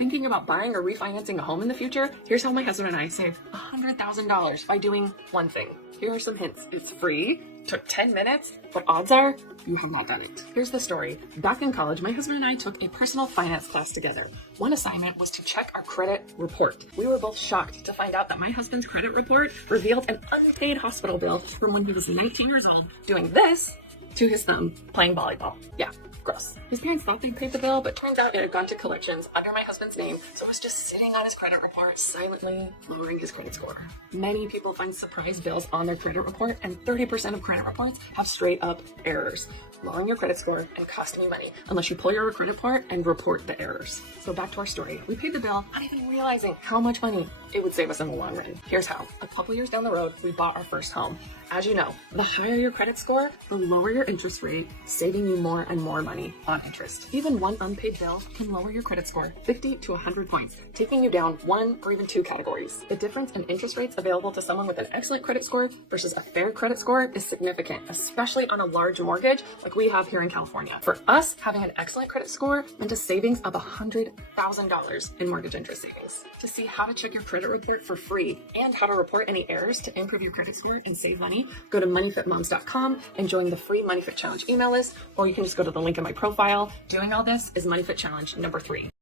Thinking about buying or refinancing a home in the future? Here's how my husband and I saved $100,000 by doing one thing. Here are some hints. It's free, took 10 minutes, but odds are you have not done it. Here's the story. Back in college, my husband and I took a personal finance class together. One assignment was to check our credit report. We were both shocked to find out that my husband's credit report revealed an unpaid hospital bill from when he was 19 years old, doing this to his thumb playing volleyball. Yeah, gross. His parents thought they'd paid the bill, but turns out it had gone to collections under my husband's name, so it was just sitting on his credit report, silently lowering his credit score. Many people find surprise bills on their credit report, and 30% of credit reports have straight up errors, lowering your credit score and costing you money, unless you pull your credit report and report the errors. So back to our story. We paid the bill, not even realizing how much money it would save us in the long run. Here's how. A couple years down the road, we bought our first home. As you know, the higher your credit score, the lower your interest rate, saving you more and more money on interest. Even one unpaid bill can lower your credit score 50 to 100 points, taking you down 1 or even 2 categories. The difference in interest rates available to someone with an excellent credit score versus a fair credit score is significant, especially on a large mortgage like we have here in California. For us, having an excellent credit score meant a savings of $100,000 in mortgage interest savings. To see how to check your credit report for free and how to report any errors to improve your credit score and save money, go to moneyfitmoms.com and join the free MoneyFit Challenge email list, or you can just go to the link in my profile. Doing all this is MoneyFit Challenge number 3.